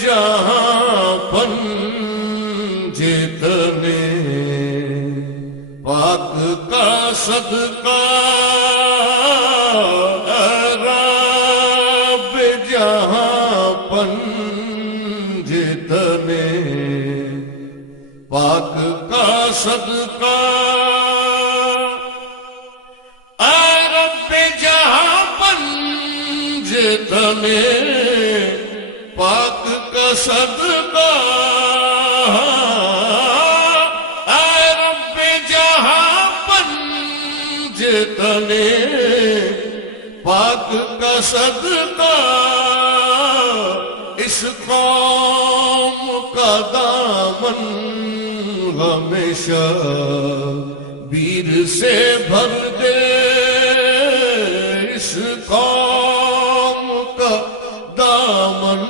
جہاں پنجتنے پاک کا صدقہ رب جہاں پنجتنے پاک کا صدقہ رب جہاں پنجتنے پاک کا صدقہ رب جہاں پنجتنے پاک کا صدقہ اس قوم کا دامن ہمیشہ بیر سے بھر دے اس قوم کا دامن